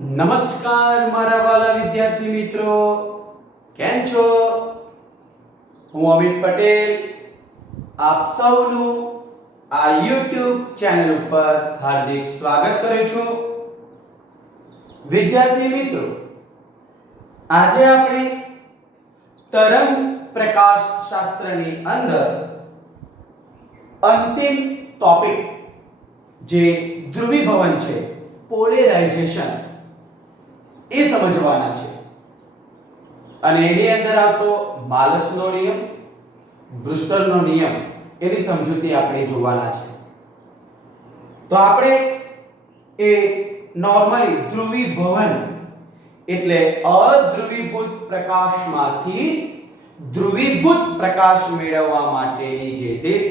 નમસ્કાર મારા વાલા વિદ્યાર્થી મિત્રો, કેમ છો? હું અમિત પટેલ આપ સૌનું આ YouTube ચેનલ ઉપર હાર્દિક સ્વાગત કરું છું. વિદ્યાર્થી મિત્રો, આજે આપણે તરંગ પ્રકાશ શાસ્ત્રની અંદર અંતિમ ટોપિક જે ધ્રુવીભવન છે, પોલેરાઇઝેશન, એ સમજવાના છે. અને એની અંદર આવતો માલસનો નિયમ, બ્રુસ્ટરનો નિયમ, એની સમજૂતી આપણે જોવાના છે. તો આપણે એ નોર્મલી ધ્રુવીભવન એટલે અધ્રુવીભૂત પ્રકાશમાંથી ધ્રુવીભૂત પ્રકાશ મેળવવા માટેની જે રીત,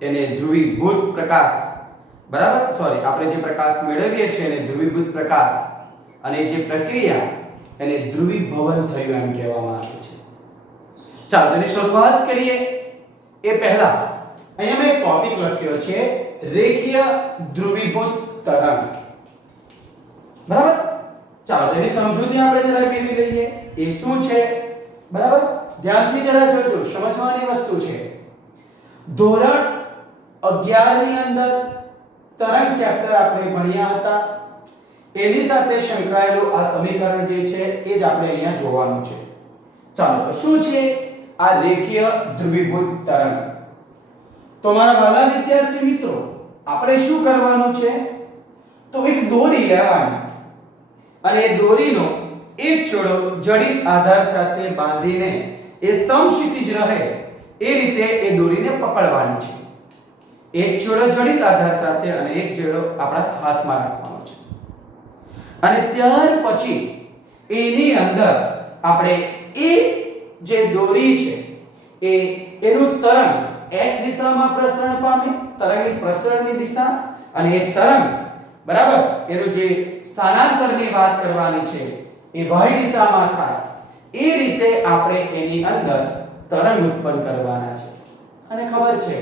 એને ધ્રુવીભૂત પ્રકાશ, બરાબર, સોરી, આપણે જે પ્રકાશ મેળવીએ છીએ એને ધ્રુવીભૂત પ્રકાશ, અને જે પ્રક્રિયા એને ધ્રુવીભવન થયું એમ કહેવામાં આવે છે. ચાલો તેની શરૂઆત કરીએ. એ પહેલા અહીંયા મેં એક ટોપિક લખ્યો છે, રેખીય ધ્રુવીભૂત તરંગ. બરાબર, ચાલો તેની સમજૂતી આપણે જરા મેળવી લઈએ. એ શું છે? બરાબર, ધ્યાનથી જરા જોજો, સમજવાની વસ્તુ છે. ધોરણ 11 ની અંદર તરંગ ચેપ્ટર આપણે ભણ્યા હતા. એની સાથે સંકળાયેલું આ સમીકરણ જે છે એ જ આપણે અહીંયા જોવાનું છે. ચાલો, તો શું છે આ રેખીય ધ્રુવીભૂત તરંગ? તો મારા વાલા વિદ્યાર્થી મિત્રો, આપણે શું કરવાનું છે? તો એક દોરી લેવાની અને એ દોરીનો એક છેડો જડિત આધાર સાથે બાંધીને એ સમક્ષિતિજ રહે એ રીતે એ દોરીને પકડવાની છે. એક છેડો જડિત આધાર સાથે અને એક છેડો આપણા હાથમાં રાખવાનો છે. અને ત્યાર પછી એની અંદર આપણે એ જે દોરી છે એનું તરંગ x દિશામાં પ્રસરણ પામે, તરંગની પ્રસરણની દિશા, અને એ તરંગ, બરાબર, એનું જે સ્થાનાંતરની વાત કરવાની છે એ y દિશામાં થાય એ રીતે આપણે એની અંદર તરંગ ઉત્પન્ન કરવાના છે. અને ખબર છે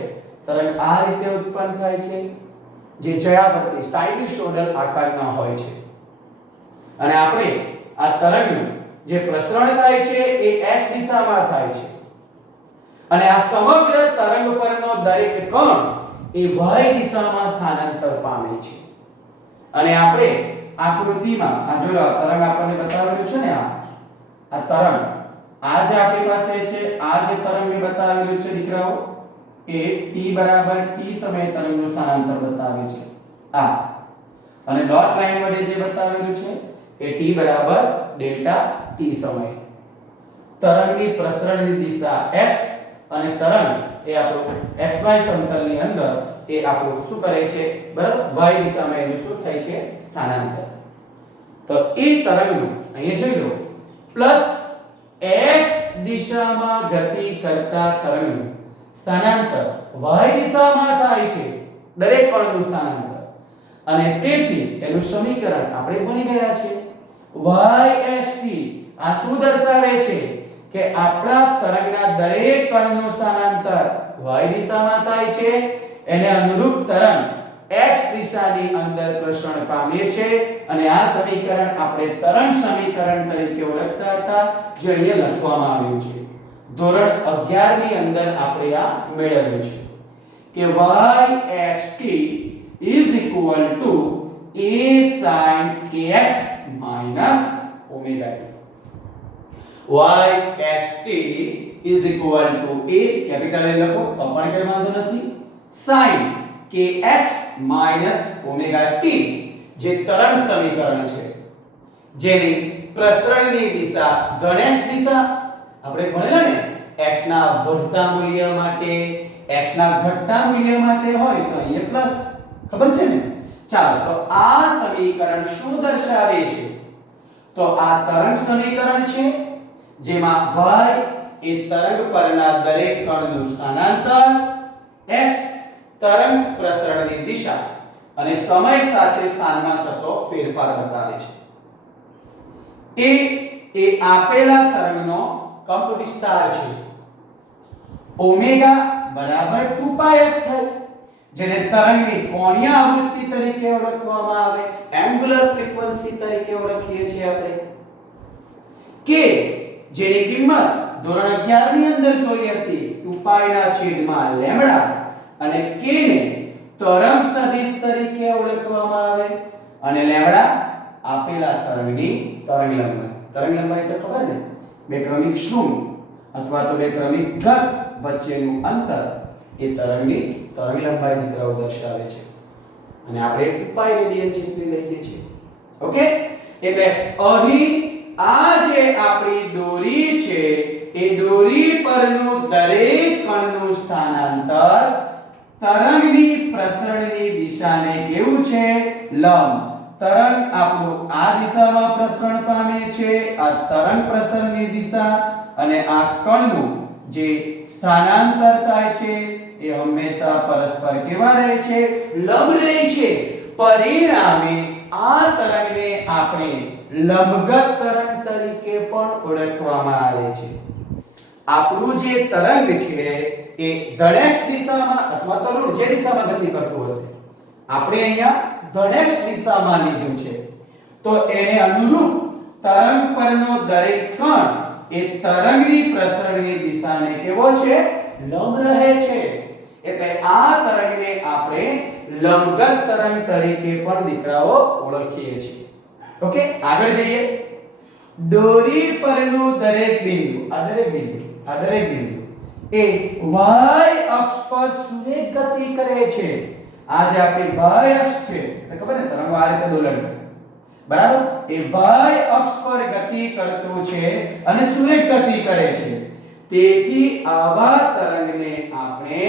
તરંગ આ રીતે ઉત્પન્ન થાય છે, જે જયાવર્તી સાઇનુસોઇડલ આકારના હોય છે. અને આપણે આ તરંગનું જે પ્રસરણ થાય છે એ x દિશામાં થાય છે, અને આ સમગ્ર તરંગ પરનો દરેક કણ એ y દિશામાં સ્થાનાંતર પામે છે. અને આપણે આકૃતિમાં આ જો તરંગ આપણને બતાવેલું છે ને, આ તરંગ, આ જે આપણી પાસે છે, આ જે તરંગને બતાવેલું છે દીકરાઓ, એ t બરાબર t સમયે તરંગનું સ્થાનાંતર બતાવે છે આ. અને ડોટ લાઈન વડે જે બતાવેલું છે એ t બરાબર ડેલ્ટા t સમય. તરંગની પ્રસરણની દિશા x, અને તરંગ એ આપણું xy સમતલની અંદર એ આપણું શું કરે છે? બરાબર, y દિશામાં એનું શું થાય છે? સ્થાનાંતર. તો એ તરંગનું અહીંયા જોઈ લો, પ્લસ x દિશામાં ગતિ કરતા તરંગનું સ્થાનાંતર y દિશામાં થાય છે, દરેક કણનું સ્થાનાંતર. અને તેથી એનું સમીકરણ આપણે ભણી ગયા છે. yxt આ શું દર્શાવે છે? કે આપણા તરંગના દરેક કણનું સ્થાનાંતર y દિશામાં થાય છે, એને અનુરૂપ તરંગ x દિશાની અંદર પ્રસરણ પામે છે. અને આ સમીકરણ આપણે તરંગ સમીકરણ તરીકે ઓળખતા હતા, જે અહીંયા લખવામાં આવ્યું છે. ધોરણ 11 ની અંદર આપણે આ મેળવ્યું છે કે yxt is equal to a sin kx minus omega t. yxt is equal to a, capital એ લખો તો પણ કઈ વાંધો નથી, sin kx minus omega t, જે તરંગ સમીકરણ છે, જેની પ્રસરણની દિશા ગણેશ દિશા આપણે ભણેલા ને, x ના વધતા મૂલ્ય માટે, x ના ઘટતા મૂલ્ય માટે હોય તો અહીંયા પ્લસ, ખબર છે ને? ચાલો, તો આ સમીકરણ શું દર્શાવે છે? તો આ તરંગ સમીકરણ છે, જેમાં y એ તરંગ પરના દરેક કણનું સ્થાનાંતર, x તરંગ પ્રસરણની દિશા, અને સમય સાથે સ્થાનમાં થતો ફેરફાર બતાવે છે. એ આપેલા તરંગનો કંપવિસ્તાર છે. ઓમેગા બરાબર 2πf થાય, જેને તરંગની કોણીય આવૃત્તિ તરીકે ઓળખવામાં આવે, એંગ્યુલર ફ્રીક્વન્સી તરીકે ઓળખીએ છીએ આપણે, કે જેની કિંમત ધોરણ 11 ની અંદર જોઈ હતી 2π/λ અને k ને તરંગ સદિશ તરીકે ઓળખવામાં આવે અને લેમ્બડા આપેલા તરંગની તરંગ લંબાઈ. તરંગ લંબાઈ તો ખબર ને, બે ક્રમિક શૃંગ અથવા તો બે ક્રમિક ઘર વચ્ચેનું અંતર એ તરંગની તરંગ લંબાઈ દીકરાઓ દર્શાવે છે અને આપણે 2π રેડિયન જેટલી લઈએ છીએ. ઓકે, એટલે અહીં આ જે આપણી દોરી છે એ દોરી પરનું દરેક કણનું સ્થાનાંતર તરંગની પ્રસરણની દિશાને કેવું છે? લંબ. તરંગ આપણું આ દિશામાં પ્રસરણ પામે છે, આ તરંગ પ્રસરણની દિશા, અને આ કણનું જે સ્થાનાંતર થાય છે એ હંમેશા પરસ્પર કેવા રહે છે? લંબ રહે છે. પરિણામે આ તરંગને આપણે લંબગત તરંગ તરીકે પણ ઓળખવામાં આવે છે. આપણું જે તરંગ છે એ ધનેક્ષ દિશામાં અથવા તો ઋણ જે દિશામાં ગતિ કરતું હશે, આપણે અહીંયા ધનેક્ષ દિશામાં લીધું છે, તો એને અનુરૂપ તરંગ પરનો દરેક કણ એ તરંગની પ્રસરણની દિશાને કેવો છે? લંબ રહે છે. એટલે આ તરંગને આપણે લંબગત તરંગ તરીકે પણ દીકરાઓ ઓળખીએ છીએ. ઓકે, આગળ જઈએ. દોરી પરનું દરેક બિંદુ, આ દરેક બિંદુ એ y અક્ષ પર સુરેખ ગતિ કરે છે. આ જે આપણી y અક્ષ છે, તો ખબર ને તરંગ આ રીતે દોલન કરે, બરાબર? એ y અક્ષ પર ગતિ કરતું છે અને સુરેખ ગતિ કરે છે. તેથી આવા તરંગને આપણે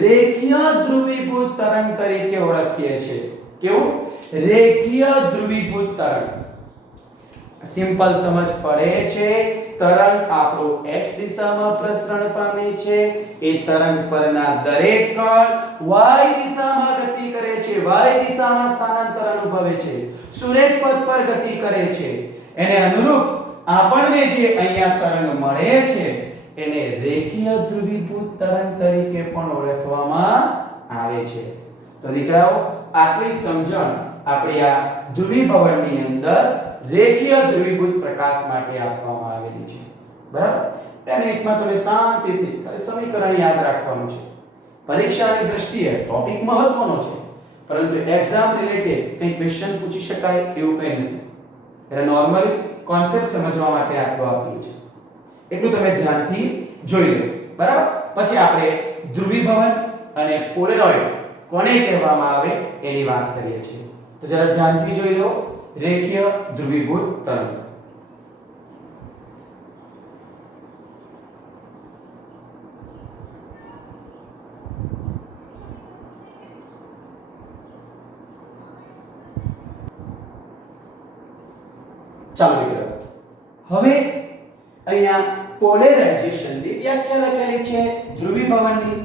રેખીય ધ્રુવીભૂત તરંગ તરીકે ઓળખીએ છીએ. કેવું? રેખીય ધ્રુવીભૂત તરંગ. સિમ્પલ સમજ પડે છે. તરંગ આપણો x દિશામાં પ્રસરણ પામે છે, એ તરંગ પરના દરેક કણ y દિશામાં ગતિ કરે છે, y દિશામાં સ્થાનાંતર અનુભવે છે, સુરેખ પથ પર ગતિ કરે છે. એને અનુરૂપ આપણને જે અહીંયા તરંગ મળે છે એને રેખીય ધ્રુવીભૂત તરંગ તરીકે પણ ઓળખવામાં આવે છે. તો દીકરાઓ, આટલી સમજણ આપણી આ ધ્રુવીભવનની અંદર રેખીય ધ્રુવીભૂત પ્રકાશ માટે આપવામાં આવેલી છે. બરાબર? 2 મિનિટમાં તમે શાંતિથી ખાલી સમીકરણ યાદ રાખવાનું છે. પરીક્ષાની દ્રષ્ટિએ ટોપિક મહત્વનો છે, પરંતુ એક્ઝામ રિલેટેડ કંઈ ક્વેશ્ચન પૂછી શકાય એવું કંઈ નથી. એટલે નોર્મલી કોન્સેપ્ટ સમજવા માટે આટલું આપેલું છે. એટલું તમે ધ્યાનથી જોઈ લો. બરાબર? પછી આપણે ધ્રુવીભવન અને પોલેરોઇડ કોને કહેવામાં આવે એની વાત કરીએ છીએ. તો જરા ધ્યાનથી જોઈ લો. રેખીય ધ્રુવીભૂત તરંગ. ચાલો મિત્રો, હવે અહીંયા પોલેરાઇઝેશનની વ્યાખ્યા લખેલી છે ધ્રુવીભવનની.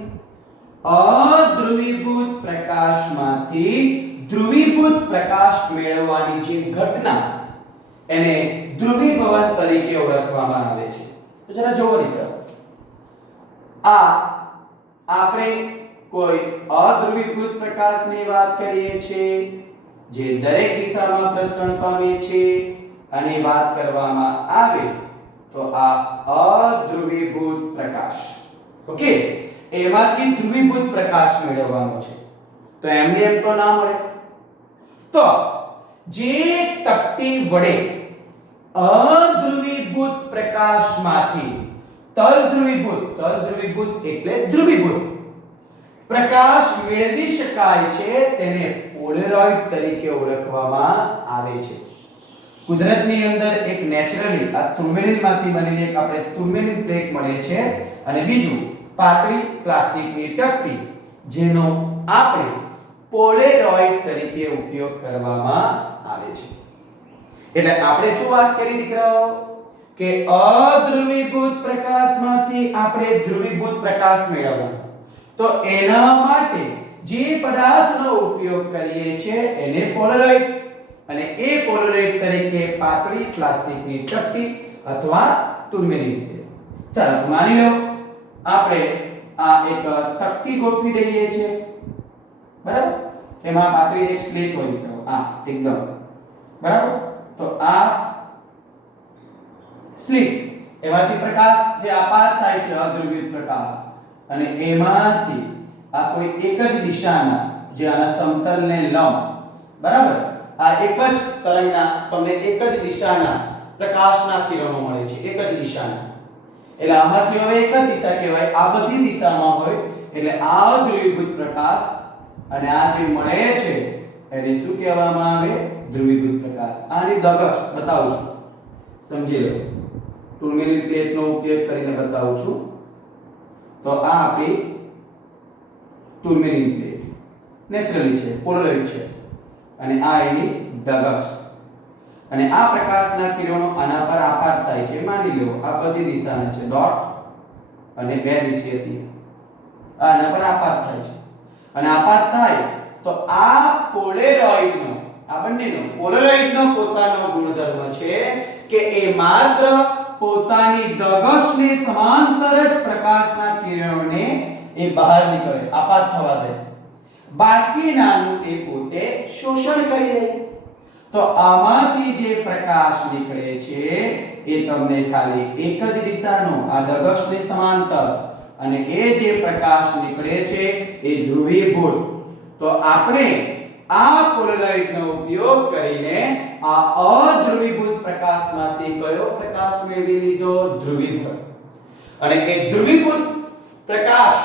અધ્રુવીભૂત પ્રકાશમાંથી ધ્રુવીભૂત પ્રકાશ મેળવવાની જે ઘટના એને ધ્રુવીભવન તરીકે ઓળખવામાં આવે છે. તો જરા જોવો મિત્રો, આ આપણે કોઈ અધ્રુવીભૂત પ્રકાશની વાત કરીએ છીએ જે દરેક દિશામાં પ્રસરણ પામે છે, અને વાત કરવામાં આવે તો આ અધ્રુવીભૂત પ્રકાશ, ઓકે, એમાંથી ધ્રુવીભૂત પ્રકાશ મેળવવાનો છે. તો એમને એમ તો ના મળે. તો જે તકતી વડે અધ્રુવીભૂત પ્રકાશમાંથી તલધ્રુવીભૂત એટલે ધ્રુવીભૂત પ્રકાશ મેળવી શકાય છે તેને પોલેરોઇડ તરીકે ઓળખવામાં આવે છે. કુદરતની અંદર એક નેચરલી આ ટુર્મેલિનમાંથી બનેલી એક આપણે ટુર્મેલિન પ્લેટ મળે છે, અને બીજું પાતળી પ્લાસ્ટિકની તકતી જેનો આપણે પોલેરોઇડ તરીકે ઉપયોગ કરવામાં આવે છે. એટલે આપણે શું વાત કરી દીકરાઓ કે અધ્રુવીભૂત પ્રકાશમાંથી આપણે ધ્રુવીભૂત પ્રકાશ મેળવવાનો. તો એના માટે જે પદાર્થનો ઉપયોગ કરીએ છીએ એને પોલેરોઇડ, અને એ પોલેરોઇડ તરીકે પાતળી પ્લાસ્ટિકની તકતી અથવા ટુર્મેલિન. ચાલો માની લો આપણે આ એક તકતી ગોઠવી દઈએ છીએ. બરાબર? એમાં પાતળી એક સ્લેટ હોય મિત્રો, આ એકદમ બરાબર. તો આ સ્લીટ, એમાંથી પ્રકાશ જે આપાત થાય છે અધ્રુવિત પ્રકાશ, અને એમાંથી આ કોઈ એક જ દિશાના, જે આના સમતલને લંબ, બરાબર, આ એક જ તરંગના તમને એક જ દિશાના પ્રકાશના કિરણો મળે છે, એક જ દિશાના. એટલે આમાંથી હવે એક જ દિશા કહેવાય, આ બધી દિશામાં હોય એટલે આ ધ્રુવીભૂત પ્રકાશ, અને આ જે મળે છે એને શું કહેવામાં આવે? ધ્રુવીભૂત પ્રકાશ. આની દગક્ષ બતાવું છું, સમજી લો. ટૂર્મેલિન પ્લેટનો ઉપયોગ કરીને બતાવું છું. તો આ આપણી ટૂર્મેલિન પ્લેટ નેચરલી છે, પોલરાઇડ છે, અને આ એની દગક્ષ. અને આ પ્રકાશના કિરણો આના પર આપાત થાય છે. માની લો આ બધી દિશાને છે ડોટ, અને બે દિશાથી આના પર આપાત થાય છે. અને આપાત થાય તો આ પોલેરોઇડનો, આ બંનેનો, પોલેરોઇડનો પોતાનો ગુણધર્મ છે કે એ માત્ર પોતાની દગક્ષને સમાંતર જ પ્રકાશના કિરણોને એ બહાર નીકળે, આપાત થવા દે, બાકીનાનું એ પોતે શોષણ કરી લે. તો આમાંથી જે પ્રકાશ નીકળે છે એ તમને ખાલી એક જ દિશાનો, આ દગક્ષને સમાંતર, અને એ જે પ્રકાશ નીકળે છે એ ધ્રુવીભૂત. તો આપણે આ પોલેરોઇડનો ઉપયોગ કરીને આ અધ્રુવીભૂત પ્રકાશમાંથી કયો પ્રકાશ મેળવી લીધો? ધ્રુવીભૂત. અને એ ધ્રુવીભૂત પ્રકાશ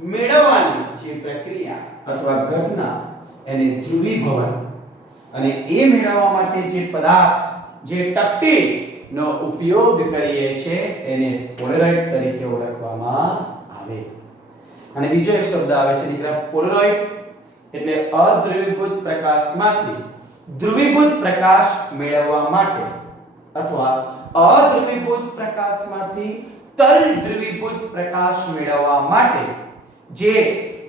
મેળવવાની જે પ્રક્રિયા અથવા ઘટના એને ધ્રુવીભવન, અને એ મેળવવા માટે જે પદાર્થ, જે તકતીનો ઉપયોગ કરીએ છે એને પોલેરોઇડ તરીકે ઓળખવામાં આવે. અને બીજો એક શબ્દ આવે છે દીકરા, પોલેરોઇડ એટલે અધ્રુવીભૂત પ્રકાશમાંથી ધ્રુવીભૂત પ્રકાશ મેળવવા માટે, અથવા અધ્રુવીભૂત પ્રકાશમાંથી તલ ધ્રુવીભૂત પ્રકાશ મેળવવા માટે જે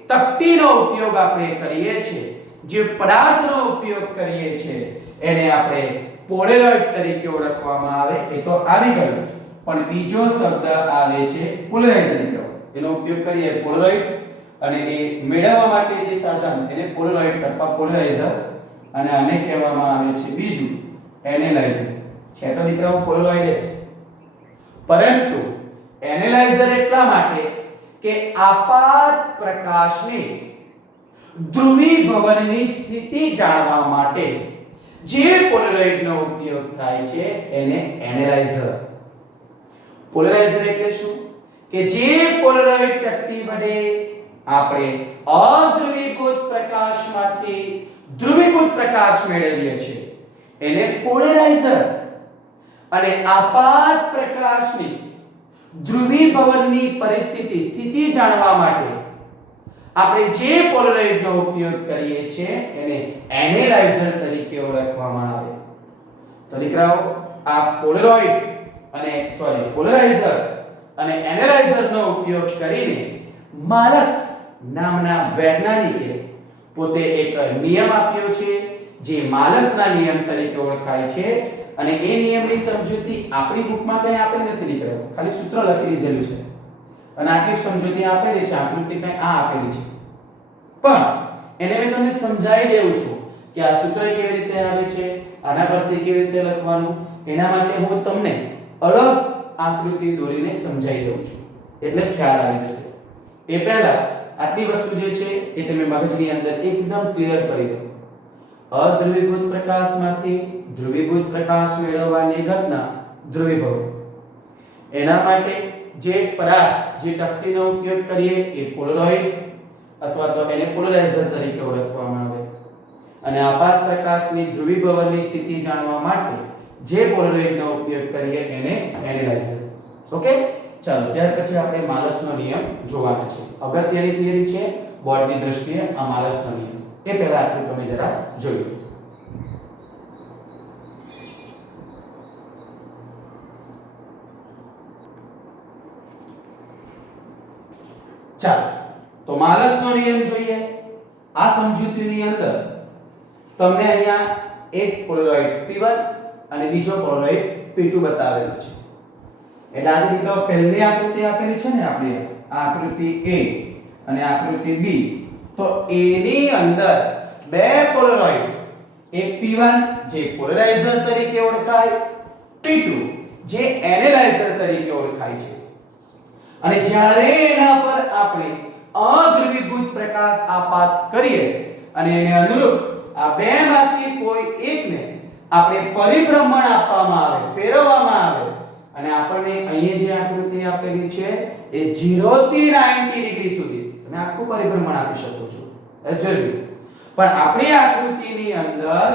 તકતીનો ઉપયોગ આપણે કરીએ છીએ, જે પદાર્થનો ઉપયોગ કરીએ છીએ, એને આપણે પોલેરોઇડ તરીકે ઓળખવામાં આવે. એ તો આવી ગયું, પણ બીજો શબ્દ આવે છે પોલરાઇઝર. એનો ઉપયોગ કરીએ પોલેરોઇડ, અને એ મેળવવા માટે જે સાધન એને પોલેરોઇડ અથવા પોલરાઇઝર, અને આને કહેવામાં આવે છે બીજું એનાલાઇઝર. છે તો દીકરાઓ પોલેરોઇડ જ, પરંતુ એનાલાઇઝર એટલા માટે કે આપાત પ્રકાશની ધ્રુવીભવનની સ્થિતિ જાણવા માટે જે પોલેરોઇડનો ઉપયોગ થાય છે એને એનાલાઇઝર. પોલેરાઇઝર એટલે શું? કે જે પોલેરોઇડ તકતી વડે આપણે અધ્રુવીભૂત પ્રકાશમાંથી ધ્રુવીભૂત પ્રકાશ મેળવીએ છીએ એને પોલેરાઇઝર. અને આપાત પ્રકાશની ધ્રુવીભવનની પરિસ્થિતિ, સ્થિતિ જાણવા માટે આપણે જે પોલેરોઇડનો ઉપયોગ કરીએ છીએ એને એનાલાઇઝર તરીકે ઓળખવામાં આવે. તો દીકરાઓ, આ પોલેરાઇઝર અને એનાલાઇઝરનો ઉપયોગ કરીને માલસ નામના વૈજ્ઞાનિકે પોતે એક નિયમ આપ્યો છે જે માલસના નિયમ તરીકે ઓળખાય છે. અને એ નિયમની સમજૂતી આપણી બુકમાં કંઈ આપેલી નથી દીકરાઓ, ખાલી સૂત્ર લખી દીધેલું છે. અને આટલી સમજૂતી આપેલી છે, આકૃતિ કંઈ આ આપેલી છે, પણ એને મેં તમને સમજાવી દેવું છું કે આ સૂત્ર કેવી રીતે આવે છે, આના પરથી કેવી રીતે લખવાનું. એના માટે હું તમને અલગ આકૃતિ દોરીને સમજાવી દઉં છું, એટલે ખ્યાલ આવી જશે. એ પહેલા આટલી વસ્તુ જે છે એ તમે મગજની અંદર એકદમ ક્લિયર કરી દો. અધ્રુવીભૂત પ્રકાશમાંથી ધ્રુવીભૂત પ્રકાશ મેળવવાની ઘટના ધ્રુવીભવન. એના માટે જે પદાર્થ, જે તકતીનો ઉપયોગ કરીએ એ પોલેરોઇડ અથવા તો એને પોલરાઇઝર તરીકે ઓળખવામાં આવે. અને આપાત પ્રકાશની ધ્રુવીભવનની સ્થિતિ જાણવા માટે જે પોલેરોઇડનો ઉપયોગ કરીએ એને એનાલાઇઝર. ઓકે, ચાલો ત્યાર પછી આપણે માલસનો નિયમ જોવાનો છે. અગત્યની થિયરી છે બોર્ડની દ્રષ્ટિએ આ માલસનો નિયમ. એ પહેલા આપણે તમે જરા જોઈએ. ચાલો તો માલસનો નિયમ જોઈએ. આ સમજૂતીની અંદર તમને અહીંયા એક પોલેરોઇડ P1 અને બીજો પોલેરોઇડ P2 બતાવેલો છે. એટલે આજે દીકરાઓ પહેલી આકૃતિ આપેલી છે ને, આપણે આ આકૃતિ A અને આકૃતિ B. તો તો એની અંદર બે પોલરોઇડ, એક P1 જે પોલરાઇઝર તરીકે ઓળખાય, P2 જે એનાલાઇઝર તરીકે ઓળખાય છે. અને જ્યારે એના પર આપણે અધ્રુવીભૂત પ્રકાશ આપાત કરીએ અને એને અનુરૂપ આ બેમાંથી કોઈ એકને આપણે પરિભ્રમણ આપવામાં આવે, ફેરવવામાં આવે અને આપણને અહીંયા જે આકૃતિ આપેલી છે એ 0 થી 90 ડિગ્રી સુધી તમે આખું પરિભ્રમણ આપી શકો છો એઝર્વિસ. પણ આપણી આકૃતિની અંદર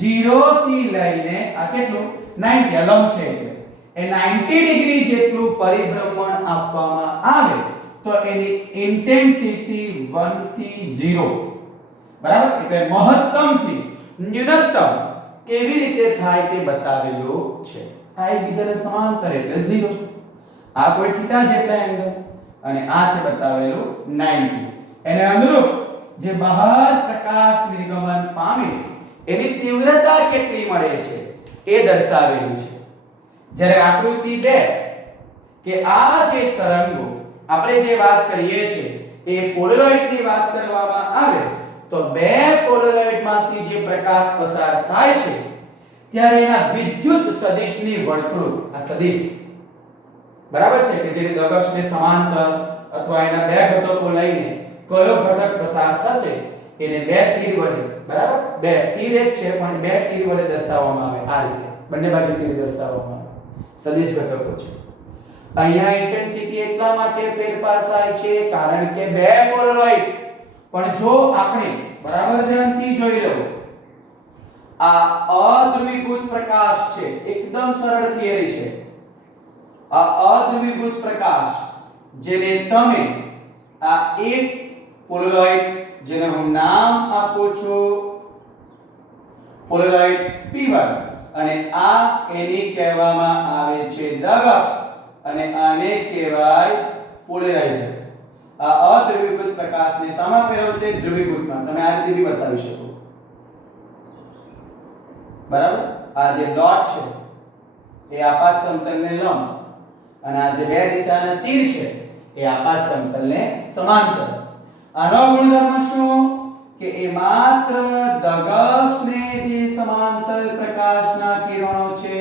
0 થી લઈને આ કેટલું 90 લંબ છે એટલે એ 90 ડિગ્રી જેટલું પરિભ્રમણ આપવામાં આવે તો એની ઇન્ટેન્સિટી 1 થી 0, બરાબર, એટલે મહત્તમ થી ન્યૂનતમ કેવી રીતે થાય તે બતાવેલું છે. આ એકબીજાને સમાંતર એટલે 0, આ કોઈ થીટા જેટલા એંગલ અને આ છે બતાવેલું 90. એને અનુરૂપ જે બહાર પ્રકાશ નિર્ગમન પામે એની તીવ્રતા કેટલી મળે છે એ દર્શાવેલું છે. જ્યારે આકૃતિ 2 કે આ જે તરંગો આપણે જે વાત કરીએ છીએ એ પોલરોઇડની વાત કરવામાં આવે તો બે પોલરોઇડમાંથી જે પ્રકાશ પસાર થાય છે ત્યારે એના વિદ્યુત સદિશની વર્તુળ, આ સદિશ બરાબર છે કે જે દગક્ષને સમાંતર અથવા એના બે ઘટકો લઈને કયો ઘટક પસાર થશે એને બે તીર વડે, બરાબર, બે તીર એક છે પણ બે તીર વડે દર્શાવવામાં આવે. આ રીતે બંને બાજુ તીર દર્શાવવામાં આવે, સદિશ ઘટકો છે. અહીંયા ઇન્ટેન્સિટી એટલા માટે ફેરફાર થાય છે કારણ કે બે પોલરોઇડ, પણ જો આપણે બરાબર ધ્યાનથી જોઈ લો આ અધ્રુવીભૂત પ્રકાશ છે, એકદમ સરળ થિયરી છે. આ અધ્રુવીભૂત પ્રકાશ જેને તમે આ એક પોલરોઇડ જેને હું નામ આપું છું પોલરોઇડ P1 અને આ એની કહેવામાં આવે છે દગક્ષ અને આને કહેવાય પોલરાઇઝર. આ અધ્રુવીભૂત પ્રકાશને શામાં ફેરવશે? ધ્રુવીભૂતમાં. તમે આ રીતે બી બતાવી શકો, બરાબર. આ જે ડોટ છે એ આપાત સમતલને લંબ અને આ જે બે દિશાના તીર છે એ આપાત સમતલને સમાંતર. આનો ગુણધર્મ શું કે એ માત્ર દગક્ષને જે સમાંતર પ્રકાશના કિરણો છે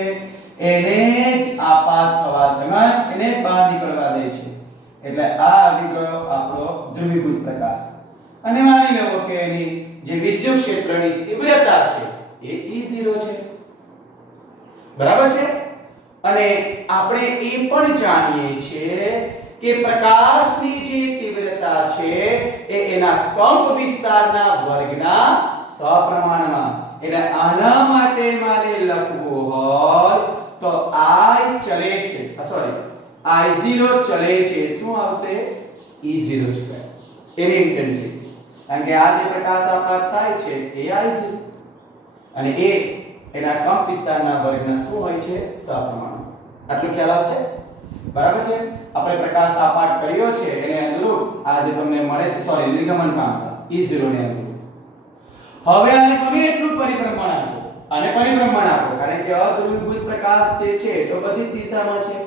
એને જ આપાત થવા તેમજ એને જ બહાર નીકળવા દે છે. એટલે આ આવી ગયો આપણો ધ્રુવીભૂત પ્રકાશ. અને માની લો કે એની જે વિદ્યુત ક્ષેત્રની તીવ્રતા છે એ E0 છે, બરાબર છે. અને આપણે એ પણ જાણીએ છીએ કે પ્રકાશની જે તીવ્રતા છે એ એના કંપ વિસ્તારના વર્ગના સપ્રમાણમાં. એટલે આના માટે મારે લખવું હોય તો I ચલે છે, સોરી I0 ચલે છે, શું આવશે? E0². એની ઇન્ટેન્સિટી, કારણ કે આ જે પ્રકાશ આપાત થાય છે એ I0 અને એ એના કંપ વિસ્તારના વર્ગના શું હોય છે? સપ્રમાણ. આટલું ખ્યાલ આવશે, બરાબર છે. આપણે પ્રકાશ આપાત કર્યો છે એને અનુરૂપ આ જે તમને મળે છે, સોરી નિર્ગમન પામતા E0 ને અનુરૂપ. હવે આને તમે એટલું પરિભ્રમણ આપો અને પરિભ્રમણ આપો કારણ કે અધ્રુવીભૂત પ્રકાશ જે છે તો બધી જ દિશામાં છે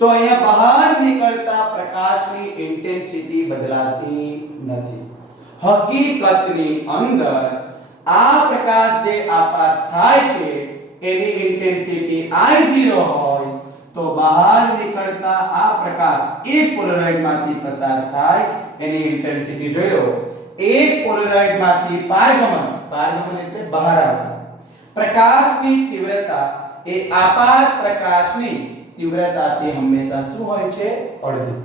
તો અહીંયા બહાર નીકળતા પ્રકાશની ઇન્ટેન્સિટી બદલાતી નથી. હકીકતની અંદર આ પ્રકાશ જે આપાત થાય છે એની ઇન્ટેન્સિટી I0 હોય તો બહાર નીકળતા આ પ્રકાશ એક પોલરોઇડમાંથી પસાર થાય એની ઇન્ટેન્સિટી જોઈ લો. એક પોલરોઇડમાંથી પારગમન એટલે બહાર આવતા પ્રકાશની તીવ્રતા એ આપાત પ્રકાશની તીવ્રતાથી હંમેશા શું હોય છે? અડધી.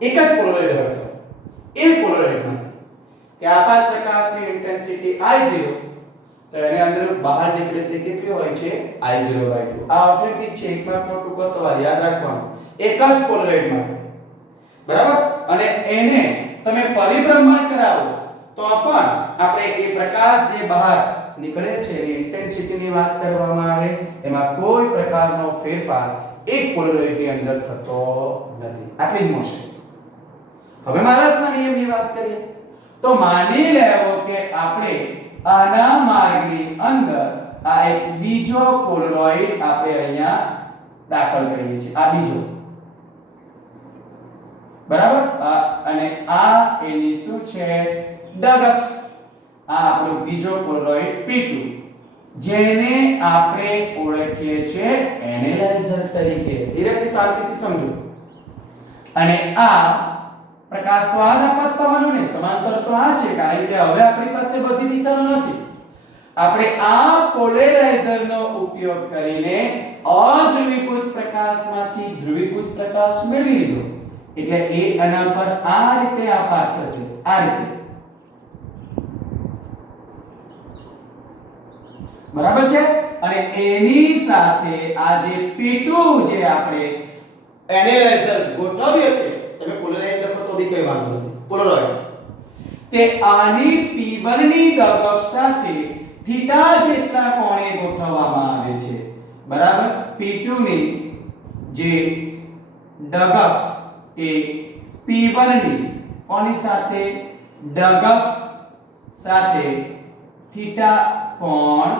એક જ પોલરોઇડ હોય તો એક પોલરોઇડમાં કે આપાત પ્રકાશની ઇન્ટેન્સિટી I0 તો એને અંદર બહાર નીકળે તે કેટલી હોય છે? I0/2. આ ઓટોમેટિક છે, એક માર્કનો ટૂંકો સવાલ યાદ રાખવાનો. એક જ પોલરોઇડ માટે, બરાબર. અને એને તમે પરિભ્રમણ કરાવો તો પણ આપણે એ પ્રકાશ જે બહાર નીકળે છે એની ઇન્ટેન્સિટીની વાત કરવામાં આવે એમાં કોઈ પ્રકારનો ફેરફાર એક પોલરોઇડની અંદર થતો નથી. આટલી જ મોશન. હવે માલસના નિયમની વાત કરીએ તો માની લેવો કે આપણે આના માર્ગની અંદર આ એક બીજો પોલરોઇડ આપણે અહીંયા દાખલ કરીએ છીએ. આ બીજો, બરાબર અને આ એની શું છે ડગ અક્ષ આ આપણો બીજો પોલરોઇડ P2 જેને આપણે ઓળખીએ છીએ એનાલાયઝર તરીકે ધીરેથી શાંતિથી સમજો અને આ પ્રકાશ તો આ જ આપત થવાનું ને સમાંતર તો આ છે કારણ કે હવે આપણી પાસે બધી દિશાઓ નથી આપણે આ પોલેરાઇઝરનો ઉપયોગ કરીને અધ્રુવીભૂત પ્રકાશમાંથી ધ્રુવીભૂત પ્રકાશ મેળવી લીધો એટલે એ આના પર આ રીતે આપાત થશે આ રીતે બરાબર છે અને એની સાથે આ જે P2 જે આપણે એનાલાયઝર ગોઠવ્યો છે તમે પોલરાઇડ લખો તો બી કઈ વાંધો નથી પોલરાઇડ તે આની P1 ની દગક્ષ સાથે થીટા જેટલા કોણે ગોઠવવામાં આવે છે બરાબર P2 ની જે દગક્ષ એ P1 ની કોની સાથે દગક્ષ સાથે થીટા કોણ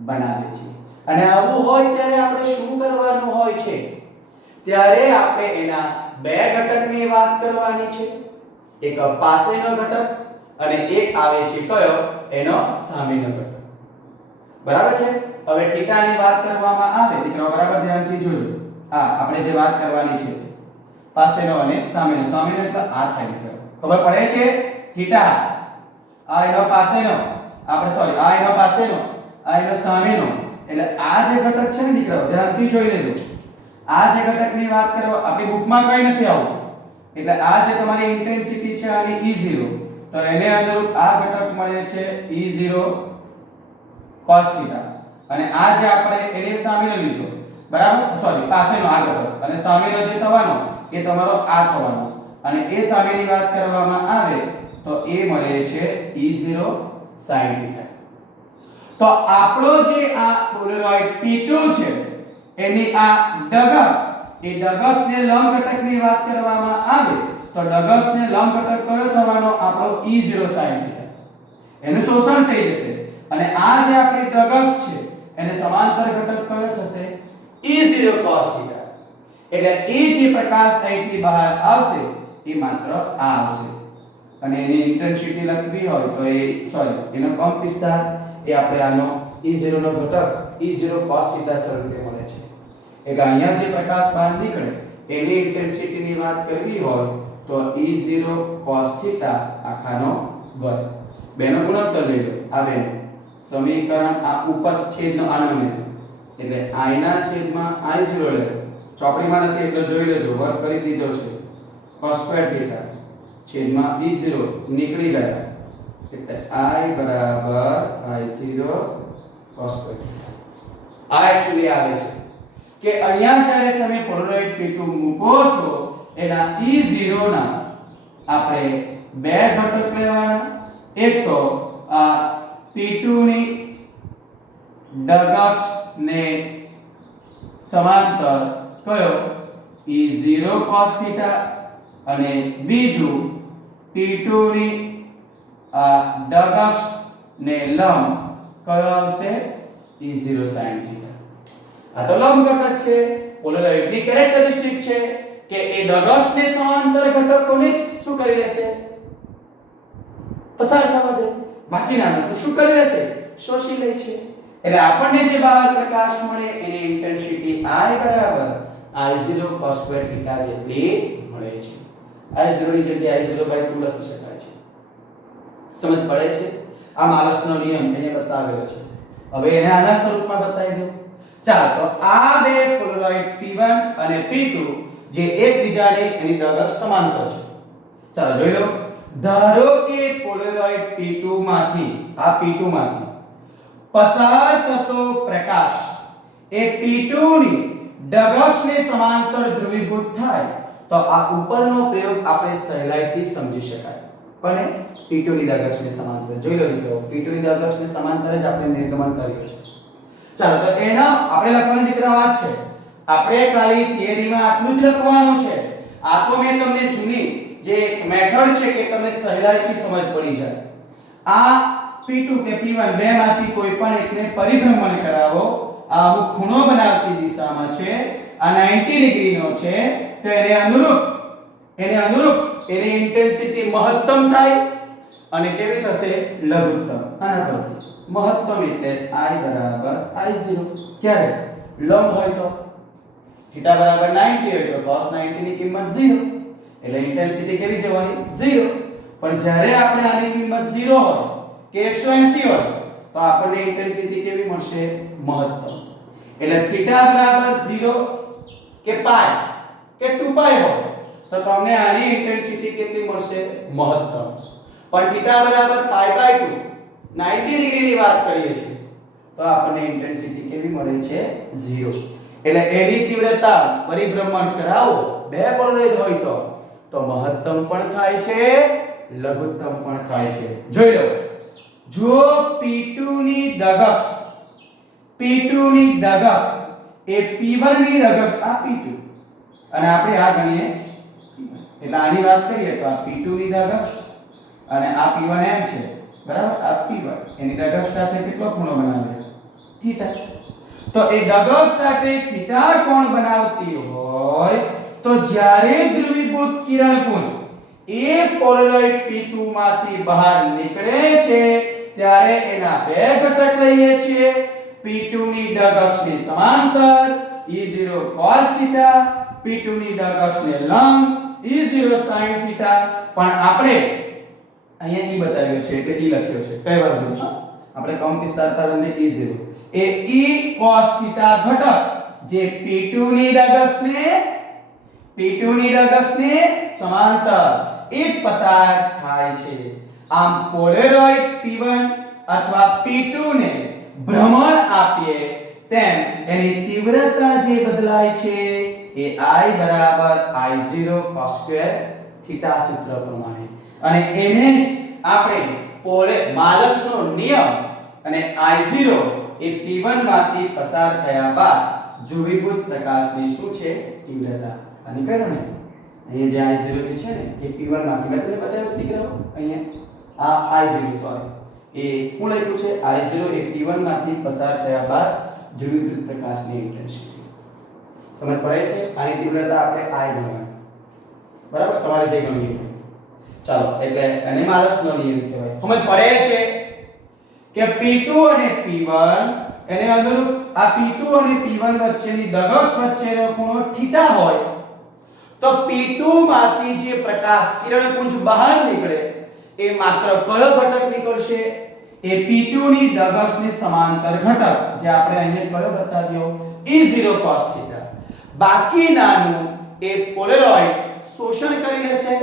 બનાવે છે અને આવું હોય ત્યારે આપણે શું કરવાનું હોય છે ત્યારે આપણે એના બે ઘટકની વાત કરવાની છે એક પાસેનો ઘટક અને એક આવે છે કયો એનો સામેનો ઘટક બરાબર છે હવે થીટાની વાત કરવામાં આવે દીકરાઓ બરાબર ધ્યાનથી જોજો આપણે જે વાત કરવાની છે પાસેનો અને સામેનો એટલે આ થાય દીકરાઓ ખબર પડે છે થીટા આ એનો પાસેનો આપણે સોરી આ એનો પાસેનો આ એનો સામેનો એટલે આ જે ઘટક છે ને દીકરાઓ ધ્યાનથી જોઈ લેજો આ જે ઘટકની વાત કરો આપણી બુકમાં કઈ નથી આવું એટલે આ જે તમારી ઇન્ટેન્સિટી છે આની E0 તો એને અનુરૂપ આ ઘટક મળે છે E0 cos θ અને આ જે આપણે એને સામેનો લીધો બરાબર સોરી પાસેનો આ ઘટક અને સામેનો જે થવાનો એ તમારો આ થવાનો અને એ સામેની વાત કરવામાં આવે તો એ મળે છે E0 sin θ તો આપણો જે આ પોલરોઇડ P2 છે એની આ ડગક્ષ એ ડગક્ષને લંબ ઘટકની વાત કરવામાં આવે તો ડગક્ષને લંબ ઘટક કયો થવાનો આપણો E0 sin θ એનું શોષણ થઈ જશે અને આ જે આપણી ડગક્ષ છે એને સમાંતર ઘટક કયો થશે E0 cos θ એટલે એ જે પ્રકાશ અહીંથી બહાર આવશે એ માત્ર આ આવશે અને એની ઇન્ટેન્સિટી લખવી હોય તો એ સોરી એનો કંપ વિસ્તાર એ આપણે આનો E0 નો ઘટક E0 cos θ સરળ રીતે મળે છે એટલે અહીંયા જે પ્રકાશ બહાર નીકળે એની ઇન્ટેન્સિટીની વાત કરવી હોય તો E0 cos θ આખાનો વર્ગ બેનો ગુણોત્તર લઈ લો આ બેનો સમીકરણ આ ઉપર છેદનો આનો ને એટલે I ના છેદમાં I0 લે ચોપડીમાં નથી એટલે જોઈ લેજો વર્ગ કરી દીધો છે cos સ્ક્વેર θ છેદમાં E0 નીકળી ગયા એટલે I બરાબર I0 cos સ્ક્વેર આ એક્ચ્યુઅલી આવે છે કે અહીંયા જ્યારે તમે પોલરોઇડ P2 મૂકો છો એના E0 ના આપણે બે ઘટક લેવાના એક તો આ P2 ની ડગક્ષ ને સમાંતર કયો E0 cos θ અને બીજું P2 ની આ ડગક્ષ ને લંબ કયો આવશે E0 sin θ આ તો લંબ ઘટક છે પોલરોઇડ ની કેરેક્ટરિસ્ટિક છે કે એ ડગક્ષ ને સમાંતર ઘટકોને જ શું કરી લેશે પસાર થવા દે બાકીના તો શું કરી લેશે શોષી લે છે એટલે આપણને જે બહાર પ્રકાશ મળે એની ઇન્ટેન્સિટી I બરાબર I0 cos સ્ક્વેર θ જેટલી મળે છે I0 ની જગ્યાએ I0/2 લખી શકાય છે સમજ પડે છે આ માલસનો નિયમ એને બતાવેલો છે હવે એને આના સ્વરૂપમાં બતાવી દો ચાલો તો આ બે પોલરોઇડ P1 અને P2 જે એકબીજાને એની ડગક્ષ સમાંતર છે ચાલો જોઈ લો ધારો કે પોલરોઇડ P2 માંથી આ P2 માંથી પસાર થતો પ્રકાશ એ P2 ની ડગક્ષને સમાંતર ધ્રુવીભૂત થાય તો આ ઉપરનો પ્રયોગ આપણે સહેલાઈથી સમજી શકાય કોને P2 ની ડગક્ષને સમાંતર જોઈ લો મિત્રો P2 ની ડગક્ષને સમાંતર જ આપણે નિર્ગમન કર્યું છે ચાલો તો એના આપણે લખવાની દીકરા વાત છે આપણે ખાલી થિયરીમાં આટલું જ લખવાનું છે આ તો મેં તમને જૂની જે મેથડ છે કે તમને સહેલાઈથી સમજ પડી જાય આ P2 કે P1 બે માંથી કોઈ પણ એકને પરિભ્રમણ કરાવો આ અમુક ખૂણો બનાવતી દિશામાં છે આ 90 ડિગ્રીનો છે તો એને અનુરૂપ એને અનુરૂપ એની ઇન્ટેન્સિટી મહત્તમ થાય અને કેવી થશે લઘુત્તમ. આના પરથી મહત્તમ એટલે I બરાબર I0 ક્યારે લંબ હોય તો θ બરાબર 90 હોય તો cos 90 ની કિંમત 0 એટલે ઇન્ટેન્સિટી કેવી જવાની 0. પણ જ્યારે આપણે આની કિંમત 0 હોય કે 180 હોય તો આપણને ઇન્ટેન્સિટી કેવી મળશે મહત્તમ. એટલે θ બરાબર 0 કે પાઈ કે 2 પાઈ હોય તો તમને આની ઇન્ટેન્સિટી કેટલી મળશે મહત્તમ. પણ θ બરાબર પાઈ બાય 2 90 ડિગ્રી ની વાત કરીએ છીએ તો આપણને ઇન્ટેન્સિટી કેવી મળે છે 0. એટલે એની તીવ્રતા પરિભ્રમણ કરાવો બે પોલરાઇઝ હોય તો મહત્તમ પણ થાય છે લઘુત્તમ પણ થાય છે. જોઈ લો જો P2 ની દગક્ષ એ P1 ની દગક્ષ આ P2 અને આપણે આ ગણીએ એટલે આની વાત કરીએ તો આ P2 ની દગક્ષ અને આ P1 એમ છે બરાબર. આ P1 એની દગક્ષ સાથે કેટલો ખૂણો બનાવે θ. તો એ દગક્ષ સાથે θ કોણ બનાવતી હોય તો જ્યારે ધ્રુવીભૂત કિરણપુંજ એ પોલરાઇડ P2 માંથી બહાર નીકળે છે ત્યારે એના બે ઘટક લઈએ છીએ. P2 ની દગક્ષને સમાંતર E0 cos θ, P2 ની દગક્ષને લંબ E0 sin θ. પણ આપણે અહીંયા E બતાવ્યો છે એટલે E લખ્યો છે કઈ વાંધો નહીં. આપણે કંપ વિસ્તાર તરંગે E0 એ E cos θ ઘટક જે P2 ની દગક્ષને સમાંતર એ જ પસાર થાય છે. આમ પોલેરોઇડ P1 અથવા P2 ને ભ્રમણ આપીએ તેમ એની તીવ્રતા જે બદલાય છે એ I બરાબર I0 cos સ્ક્વેર થીટા સૂત્ર પ્રમાણે. અને એને જ આપણે માલસનો નિયમ અને I0 એ P1 માંથી પસાર થયા બાદ ધ્રુવીભૂત પ્રકાશની શું છે તીવ્રતા. આની કહ્યું ને અહીંયા જે I0 જે છે ને એ P1 માંથી મેં તમને બતાવ્યું દીકરાઓ અહીંયા આ I0 સોરી એ હું લખ્યું છે I0 એ P1 માંથી પસાર થયા બાદ ધ્રુવીભૂત પ્રકાશની ઇન્ટેન્સિટી. સમજ પડે છે. આની તીવ્રતા આપણે I ગણવાની બરાબર તમારે જે ગણીએ. ચાલો એટલે એને માલસનો નિયમ કહેવાય. સમજ પડે છે કે P2 અને P1 એને અનુરૂપ આ P2 અને P1 વચ્ચેની દગક્ષ વચ્ચેનો ખૂણો θ હોય તો P2 માંથી જે પ્રકાશ કિરણપુંજ બહાર નીકળે એ માત્ર કયો ઘટક નીકળશે એ P2 ની દગક્ષને સમાંતર ઘટક જે આપણે અહીંયા કયો બતાવ્યો E0 cos θ. બાકીનાનું એ પોલેરોઇડ શોષણ કરી લેશે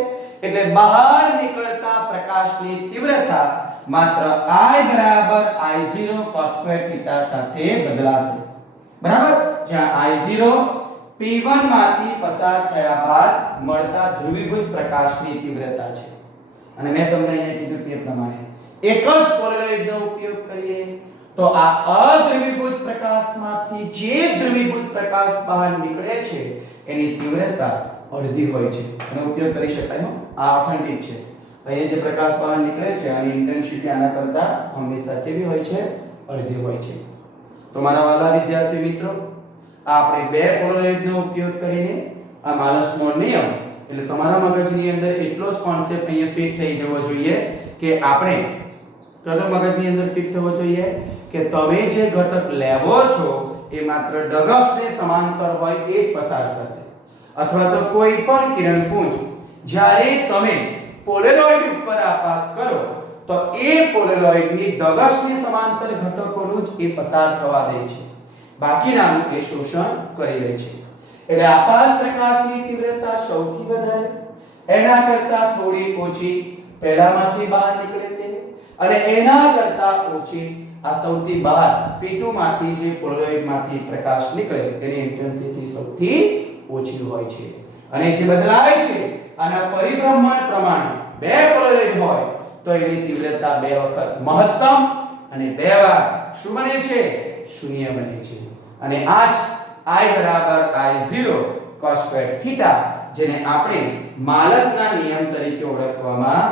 એટલે બહાર નીકળતા પ્રકાશની તીવ્રતા માત્ર I બરાબર I0 cos સ્ક્વેર થીટા સાથે બદલાશે બરાબર. જ્યાં I0 P1 માંથી પસાર થયા બાદ મળતા ધ્રુવીભૂત પ્રકાશની તીવ્રતા છે. અને મેં તમને અહીંયા કીધું તે પ્રમાણે એક જ પોલેરોઇડનો ઉપયોગ કરીએ તો આ અધ્રુવીભૂત પ્રકાશમાંથી જે ધ્રુવીભૂત પ્રકાશ બહાર નીકળે છે એની તીવ્રતા અડધી હોય છે. એનો ઉપયોગ કરી શકાય. આ ઓથેન્ટિક છે. અહીંયા જે પ્રકાશ બહાર નીકળે છે આની ઇન્ટેન્સિટી આના કરતા હંમેશા કેવી હોય છે અડધી હોય છે. તો મારા વાલા વિદ્યાર્થી મિત્રો આપણે બે પોલરાઇડનો ઉપયોગ કરીને આ માલસનો નિયમ એટલે તમારા મગજની અંદર એટલો જ કોન્સેપ્ટ અહીંયા ફિટ થઈ જવો જોઈએ કે આપણે કયો મગજની અંદર ફિટ થવો જોઈએ કે તમે જે ઘટક લેવો છો એ માત્ર દગક્ષને સમાંતર હોય એ જ પસાર થશે. અથવા તો કોઈ પણ કિરણપુંજ જ્યારે તમે પોલેરોઇડ ઉપર આપાત કરો તો એ પોલેરોઇડની દગક્ષની સમાંતર ઘટકોનું જ એ પસાર થવા દે છે. બાકીનાનું એ શોષણ કરી લે છે. એટલે આપાત પ્રકાશની તીવ્રતા સૌથી વધારે એના કરતા થોડી ઓછી પહેલામાંથી બહાર નીકળે તે અને એના કરતા ઓછી આ સૌથી બહાર P2 માંથી જે પોલેરોઇડ માંથી પ્રકાશ નીકળે એની ઇન્ટેન્સિટી સૌથી ઓછી હોય છે. અને જે બદલાય છે આના પરિભ્રમણ પ્રમાણે બે પોલેરોઇડ હોય તો એની તીવ્રતા બે વખત મહત્તમ અને બે વાર શું બને છે શૂન્ય બને છે. અને આ જ I બરાબર I0 cos સ્ક્વેર થીટા જેને આપણે માલસના નિયમ તરીકે ઓળખવામાં